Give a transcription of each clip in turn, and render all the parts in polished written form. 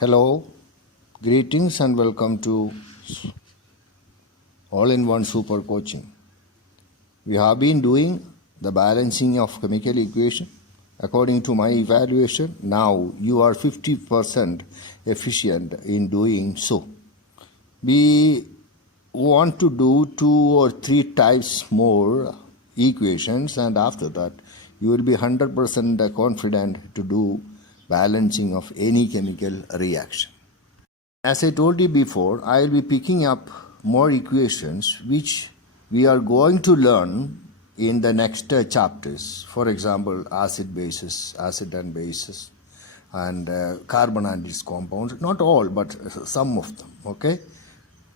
Hello, greetings and welcome to All-in-One Super Coaching. We have been doing the balancing of chemical equation. According to my evaluation, now you are 50% efficient in doing so. We want to do 2 or 3 types more equations, and after that you will be 100% confident to do balancing of any chemical reaction. As I told you before, I will be picking up more equations which we are going to learn in the next chapters. For example, acid bases, acid and bases, and carbon and its compounds. Not all, but some of them. Okay,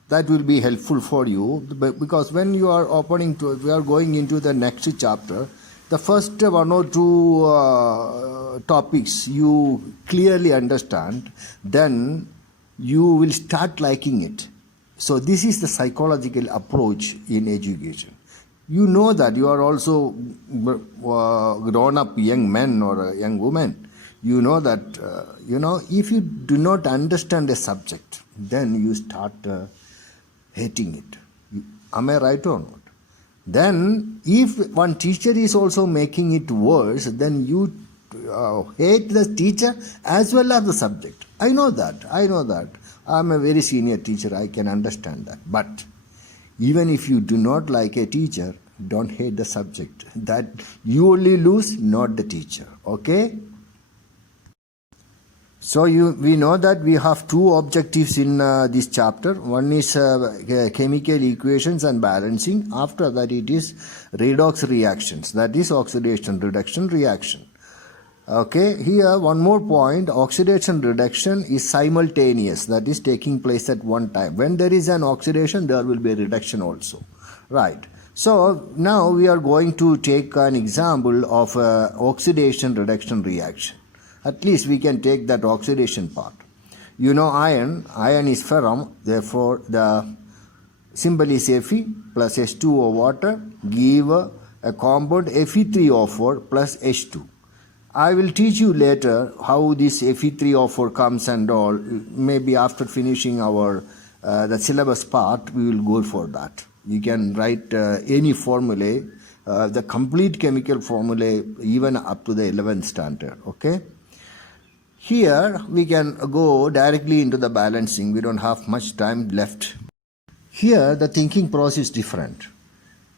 that will be helpful for you because when you are we are going into the next chapter. The first 1 or 2 topics you clearly understand, then you will start liking it. So this is the psychological approach in education. You know that you are also grown-up young men or young women. You know that, if you do not understand a subject, then you start hating it. Am I right or not? Then, if one teacher is also making it worse, then you hate the teacher as well as the subject. I know that. I'm a very senior teacher. I can understand that. But even if you do not like a teacher, don't hate the subject. That you only lose, not the teacher. Okay? So we know that we have 2 objectives in this chapter. One is chemical equations and balancing. After that it is redox reactions. That is oxidation reduction reaction. Okay, here one more point. Oxidation reduction is simultaneous. That is taking place at one time. When there is an oxidation, there will be a reduction also. Right. So now we are going to take an example of oxidation reduction reaction. At least we can take that oxidation part. You know iron is ferrum, therefore the symbol is Fe plus H2O water give a compound Fe3O4 plus H2. I will teach you later how this Fe3O4 comes and all. Maybe after finishing our the syllabus part, we will go for that. You can write any formulae, the complete chemical formulae even up to the 11th standard. Okay. Here we can go directly into the balancing. We don't have much time left. Here the thinking process is different.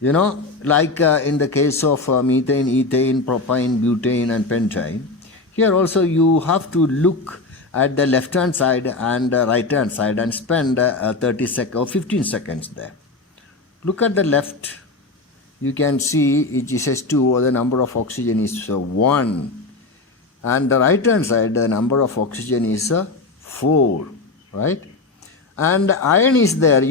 Like in the case of methane, ethane, propane, butane and pentane. Here also you have to look at the left hand side and right hand side and spend 30 seconds or 15 seconds there. Look at the left. You can see it says 2 or the number of oxygen is 1. And the right hand side, the number of oxygen is 4, right? And iron is there.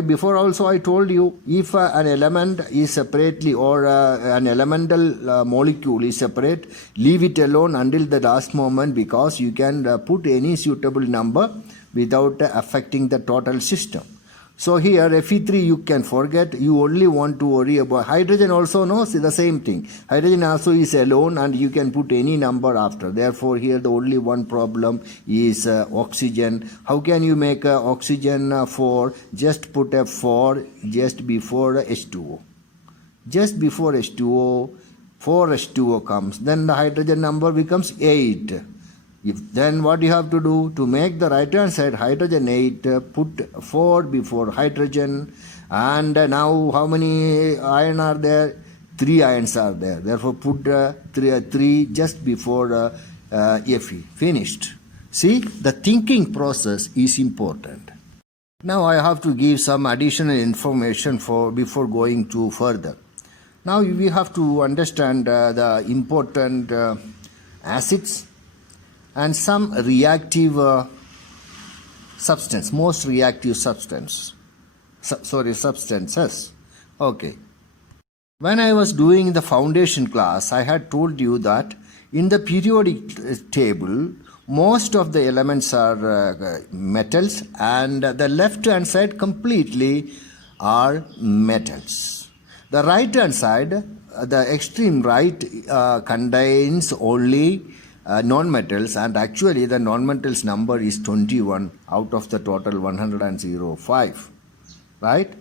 Before also I told you, if an element is separately or an elemental molecule is separate, leave it alone until the last moment because you can put any suitable number without affecting the total system. So here Fe3 you can forget, you only want to worry about hydrogen also knows the same thing. Hydrogen also is alone and you can put any number after. Therefore here the only one problem is oxygen. How can you make oxygen 4? Just put a 4 just before H2O. Just before H2O, 4H2O comes. Then the hydrogen number becomes 8. Then what you have to do to make the right hand side hydrogen 8, put 4 before hydrogen, and now how many iron are there? 3 ions are there. Therefore put 3 just before Fe. Finished. See, the thinking process is important. Now I have to give some additional information before going to further. Now we have to understand the important acids and some reactive substance, most reactive substances. Okay. When I was doing the foundation class, I had told you that in the periodic table, most of the elements are metals and the left hand side completely are metals. The right hand side, the extreme right contains only non-metals, and actually the non-metals number is 21 out of the total 105, right?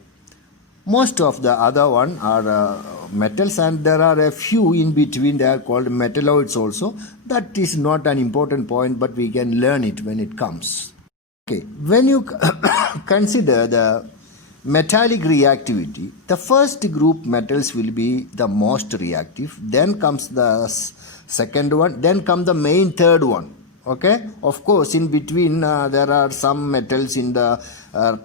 Most of the other one are metals, and there are a few in between. They are called metalloids also. That is not an important point, but we can learn it when it comes. Okay, when you consider the metallic reactivity, the first group metals will be the most reactive, then comes the second one, then come the main third one. Okay, of course in between there are some metals in the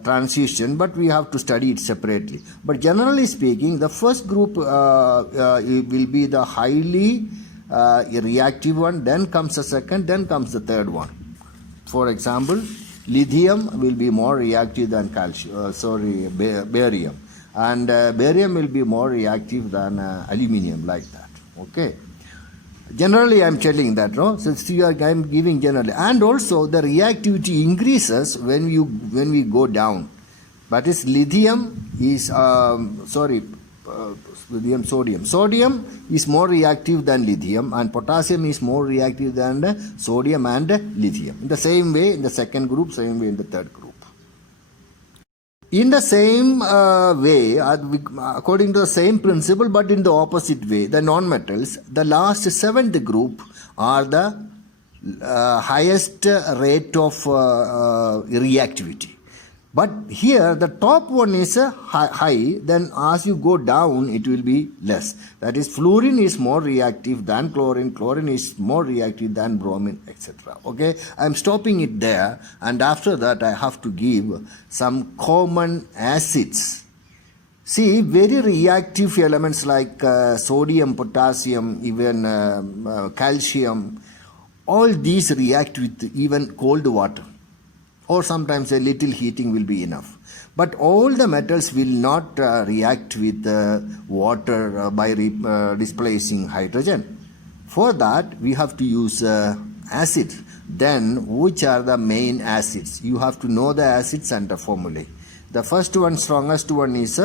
transition, but we have to study it separately. But generally speaking, the first group will be the highly reactive one, then comes the second, then comes the third one. For example, lithium will be more reactive than barium, and barium will be more reactive than aluminium, like that. Okay, generally I'm telling that, no? So I'm giving generally, and also the reactivity increases when we go down. That is, lithium is sodium is more reactive than lithium, and potassium is more reactive than sodium and lithium. In the same way in the second group, same way in the third group. In the same way, according to the same principle, but in the opposite way, the non-metals, the last seventh group are the highest rate of reactivity. But here the top one is high, then as you go down it will be less. That is, fluorine is more reactive than chlorine, chlorine is more reactive than bromine, etc. Okay, I am stopping it there, and after that I have to give some common acids. See, very reactive elements like sodium, potassium, even calcium, all these react with even cold water, or sometimes a little heating will be enough. But all the metals will not react with water by displacing hydrogen. For that, we have to use acid. Then, which are the main acids? You have to know the acids and the formulae. The first one, strongest one is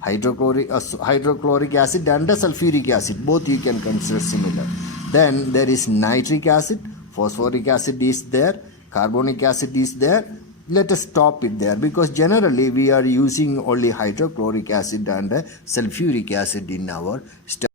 hydrochloric acid and sulfuric acid. Both you can consider similar. Then there is nitric acid, phosphoric acid is there, carbonic acid is there. Let us stop it there, because generally we are using only hydrochloric acid and sulfuric acid in our study.